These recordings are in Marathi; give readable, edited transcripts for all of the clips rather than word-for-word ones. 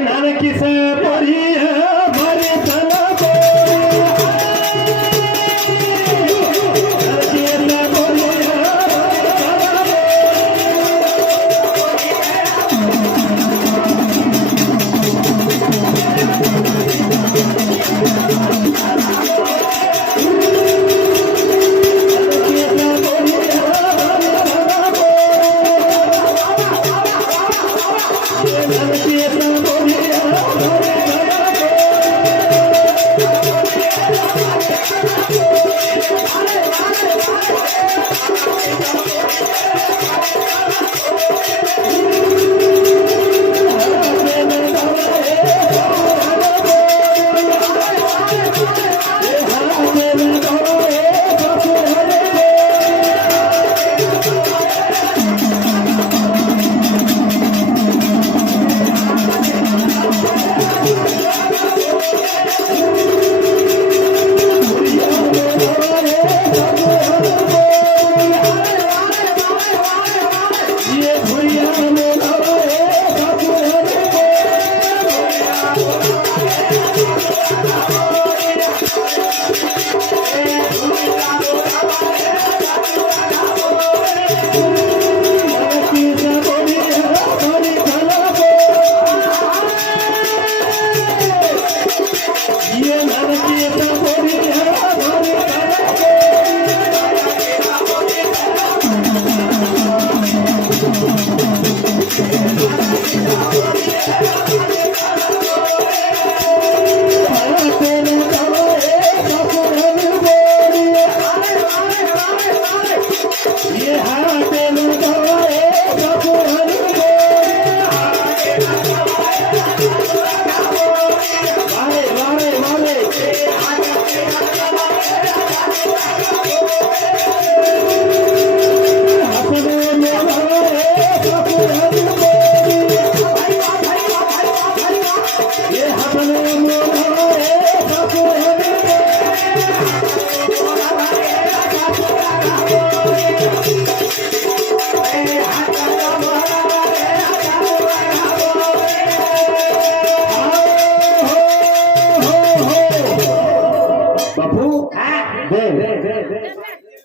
नानकीस पोरी भरी चला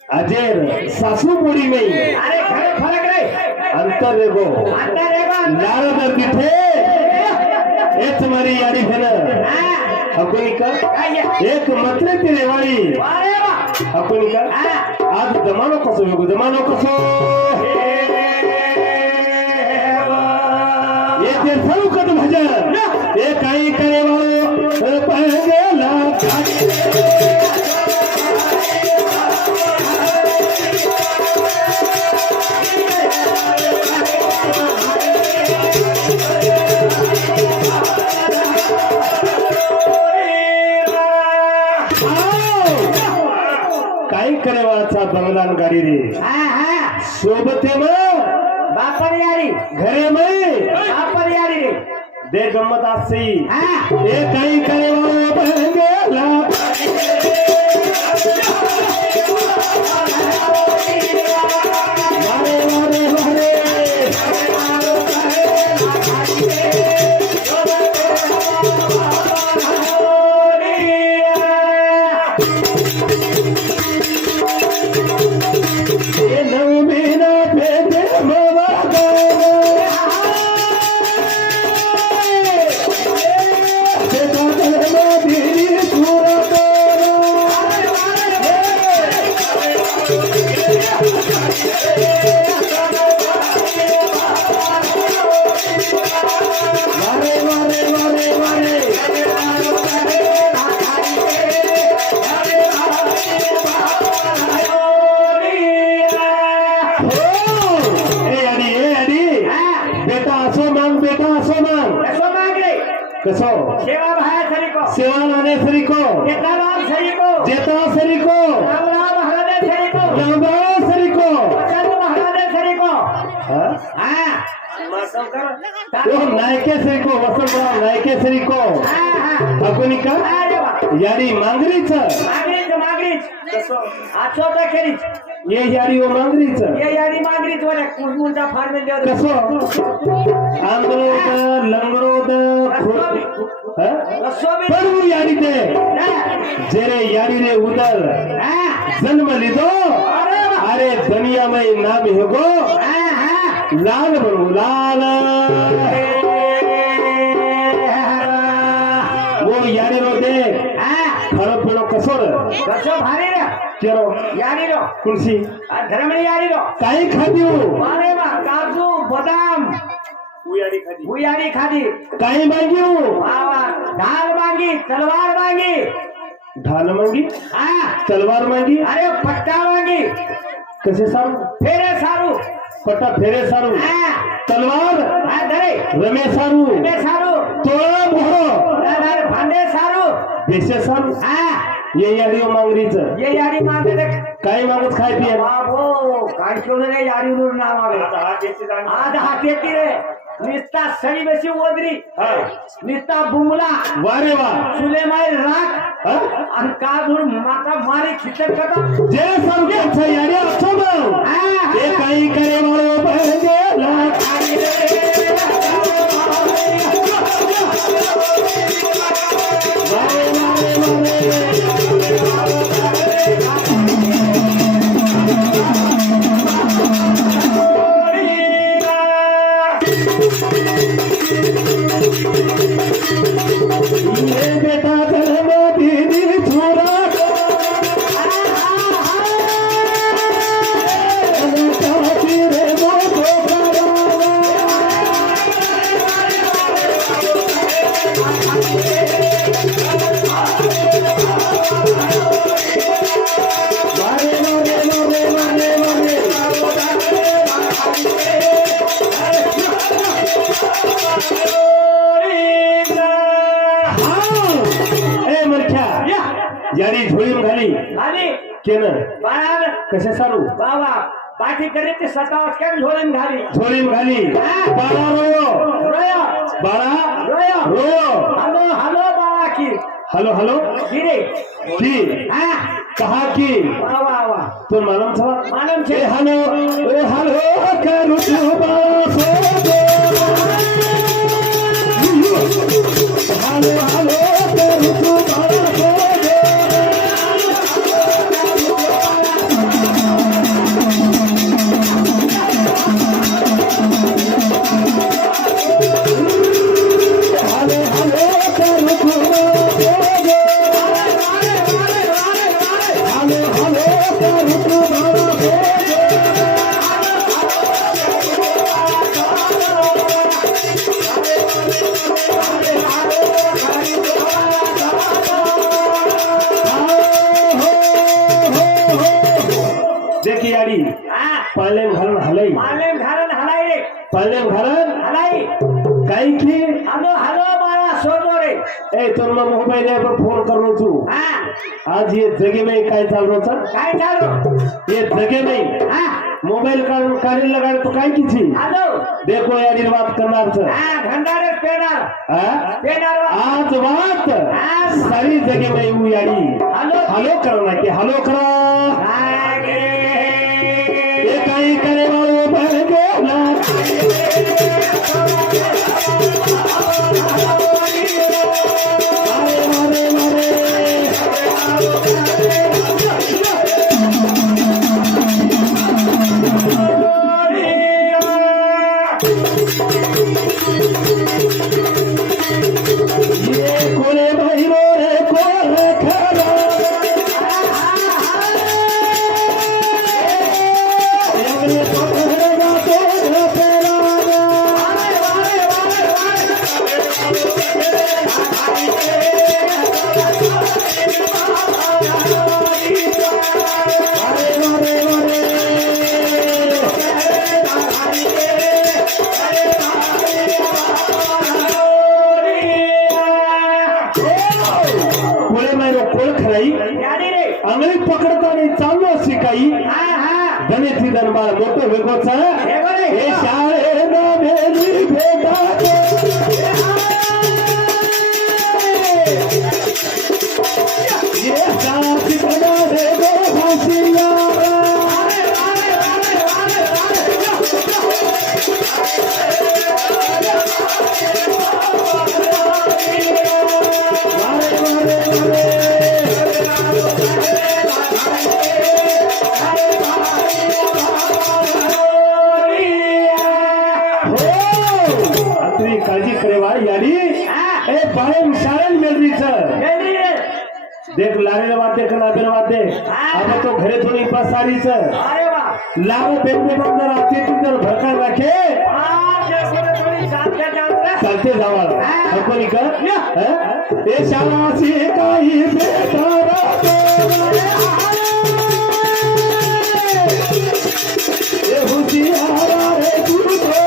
अजेर सासू मुड़ी में अरे खरे फरक रे अंतर रेगो नारद तिथे एक मरी यारी फेर अपनी कर एक मत्र तिरेवाड़ी अपनी कर आज जमानो कसो वेगो जमानो कसो ये ते सरुकत भजन ये काही करे वाळो पहला काही करेवाचा बंगलान गाडी रे सोबते में बापर यारी घरे में बापर यारी रे दे गम्मत आसी ये काही करेवा बंगला मारे मारे मारे कसो सेवा भाया सरी को सेवा लाने सरी को जेता राम सरी को जेता सरी को राम राम महाराज सरी को राम राम सरी को चंद महाराज सरी को हां मसल कर तो नायके सरी को वसंतराव नायके सरी को हां अपनी का यारी मांगरीच कसो आछो तर खेरीच ये यारी वो मांगरीच ये यारी मांगरीच वाला कुलमुलचा फार में देव कसो आंगरोद लंगरोद હા? કશો બી પણ હું યારી દે ના. જેને યારી ને ઉદર હા. જન્મ લીધો અરે વાહ. અરે દુનિયામાં નામ હેગો હા, હા. લાલ બનવું લાલ वो यारी रो दे હા. खानो पीनो कसोर કશો ભારી રે केरो યારી રો कुर्सी આ ધર્મની યારી રો काई खाती हूँ અરે વાહ કાજુ બદામ ભુયારી ખાધી काई मांगी हूँ વાહ વાહ ઢાલ માંગી તલવાર માંગી ढाल मांगी હા तलवार मांगी અરે પટ્ટા માંગી कसे सारू ફેરે સારું पट्टा फेरे सारू હા तलवार હા ધરે रमे सारू ફેરે સારું तोड़ा मोहरो તારે ભાંડે સારું देशे सारू હા ये यारियों मांग रही छ ये यारी માંગે છે काई मांगत खाय पिए બાબો કાંચો ને यारी નું નામ આવે આજ હાથેથી રે નિસ્તા સડી બેસી ઓદરી हाँ નિસ્તા બુમલા वारे वाह સુલેમાઈ રાખ हाँ? અને કાદુર માતા મારી ખીચડ કરતા जे सारू के अच्छा यारिया अच्छा मांग હા ये काई करे वालो बहगे लाख वारे वारे वारे ये बेटा धर्म दीदी छोरा रे वो मारे मारे मारे मारे मारे हाँ ए मरख्या यारी झोळी घाली ખાલી केन બરાબર कसे सारू બાબા પાठी કરી તે સતાવસ કેમ ઝોળીને ઘાલી झोळी घाली बाळा रोयो રોયો बाळा રોયો रोयो હાલો હાલો બાવા की हॅलो हॅलो ધીરે की હા कहा की વાહ वाह वाह तो मालूम था માલूम છે ए हॅलो करू तू बाळा सोबो हॅलो हॅलो करू तू बाळा सोबो हॅलो हॅलो करू तू बाळा हॅलो हॅलो करू तू बाळा देखी यारी હા पाळलेम घालून हलई માલેમ ઘારણ હલાઈ રે पाळलेम घालून હલાઈ काही की હાલો હાલો મારા સોજો રે ए तुम मोबाईल पर फोन करू तू હા आज ये जगे में काय चालू होता કાઈ ચાલો ये जगे में હા मोबाईल काढून लगाड तो काय किची હાલો देखो यारी बात करणार छ હા ઘંટારે પેડાર हाँ? પેડાર आज बात हाँ। सारी जगे में यू यारी હાલો हॅलो करना की हॅलो करा લાગે ये काही करे वाळो बहगे ना मारे मारे मारे ये कोणे बहिरो रे कोण खरा एवढे पकडेगा तो पेरागा मारे मारे मारे कोळे मारो कोळ खराई યાદી રે अंगली पकडताना चालू अशी काही હા હા धनेची दरबार मोठं वेगोच वेगळं रे. हे शाळेनं भेली भेटा ये साथी बना दे गो हसियारा रेवाड़ी यारी हाँ। ए बायम शालन मिल रही छ जल्दी रे देख लारे बात देख नाबेर बात देख हाँ। अब तो घरे थोड़ी पास सारी छ अरे वाह लारे बेटे बंदर आते तुझर भरका रखे देखो तो थोड़ी साथ जाओ चलते जावा हाँ। हको निकर ए शाला से काई बेटा ए हुसियारा रे तू तो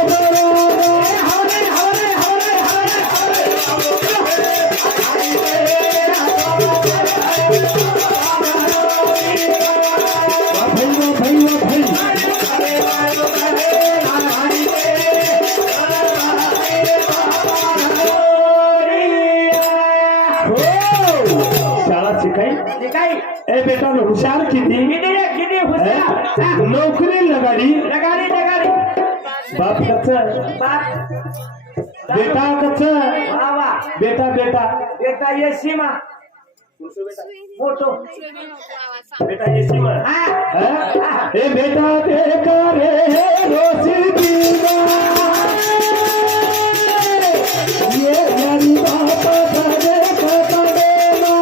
शाळा शिकाई दिखाई ए बेटा हुशार किती किती हुशार नोकरी लगाडी लगाड़ी लगाड़ी बाप कच्च बात बेटा कच्च वाह वाह बेटा बेटा बेटा ये सीमा फोटो बेटा ये सीमा हाँ ए बेटा देखा रे रोसी दीवा ये यारी बाप करे कता देना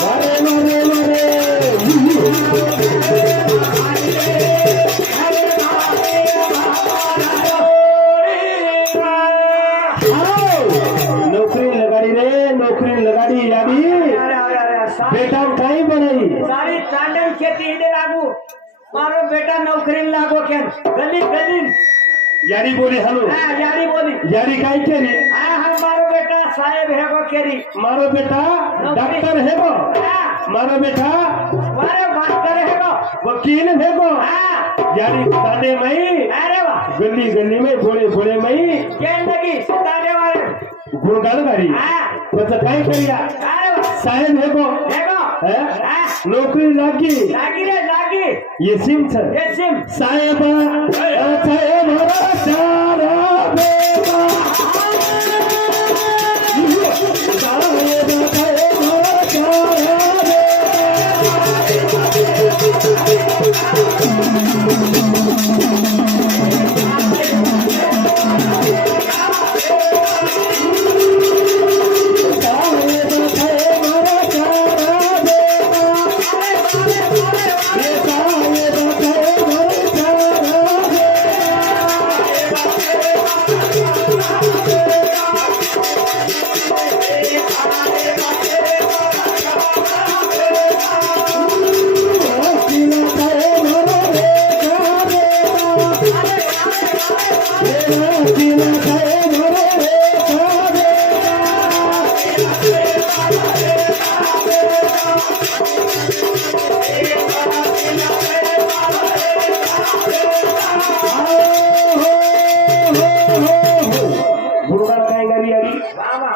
मारे मारे नौकरी लगाड़ी रे नौकरी लगाड़ी यारी बेटा कहीं बनाई सारी चांदन खेती ईडे लागू मारो बेटा नौकरी लागो केम गली गली यारी बोली हलो यारी बोली यारी काई केरी हाँ मारो बेटा साहेब है गो केरी मारो बेटा डॉक्टर है गो मारो बेटा मारे मास्टर है गो वकील है गो हाँ यारी दादे मई अरे वाह गली गली में भोले भोले मई क्या लगी सताने वाले गुणगान गाड़ी हाँ बस काई करिया अरे वाह साहेब है गो है गो हाँ नौकरी लागी लागी रे लागी ये सिम छ ये सिम साहेब साहेब हरा सारा बेटा साहेब साहेब हरा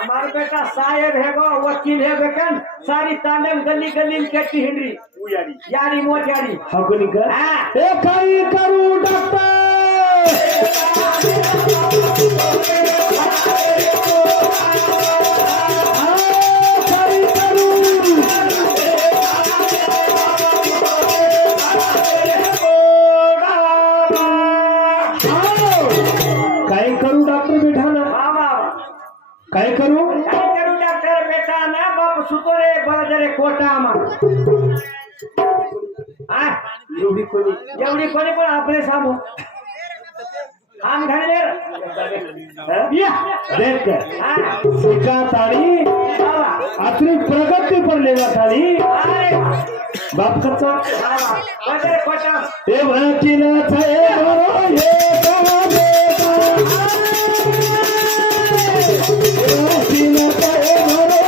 मारो बेटा साहेब है गो वकील है बेकन सारी तांडव गली गली खेती हिंदी यारी मोट यारी हकुनी कर हाँ ए काई करू डॉक्टर काय करू डॉक्टर बेटा ना काय करू डॉक्टर बेटा ना बाप सुतो रे बळदरे कोटा मा एवढी कोणी एवढी कोणी पण आपले सामो आम घाले देख सिक्का ताड़ी अपनी प्रगति पर लेना ताड़ी बाप कच्चा बळदरे कोटा ए वकील थे मरो ये बेटा वकील थे मरो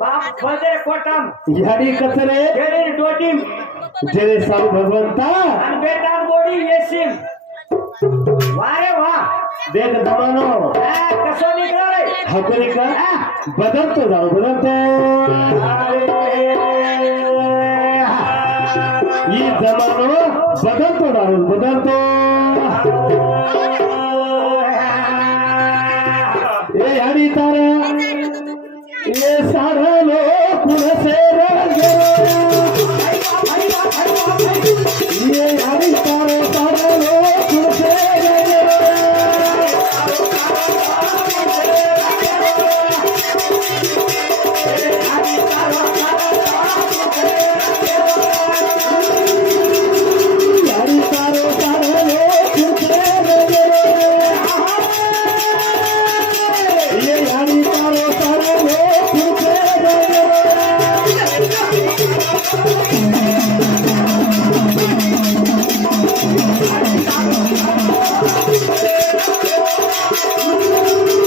बाप बजे कोटम याडी कचरे तेरे डोटीम तेरे साधू भगवंता आणि बेटा गोडी येशील वारे वाह देख दमानो कसं निघालं रे हकोनी का बदलतो जाऊ बदलतो ये जमानो बदलतो जाऊ बदलतो ये याडी तारा ये सारा लोक कुणसे रंगे ये याडी तारा सारा लोक कुणसे रंगे याडी तारा सारा लोक कुणसे रंगे ये याडी तारा सारा लोक कुणसे रंगे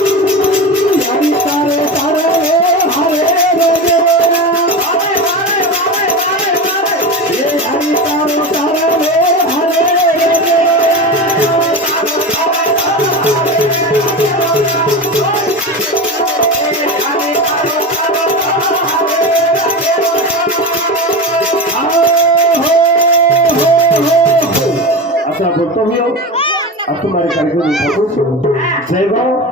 याडी तारा सारा लोक हरे रंगे ये याडी तारा सारा लोक हरे रंगे आता बोलतो मी आता तुम्हारे कार्यक्रम जय भाव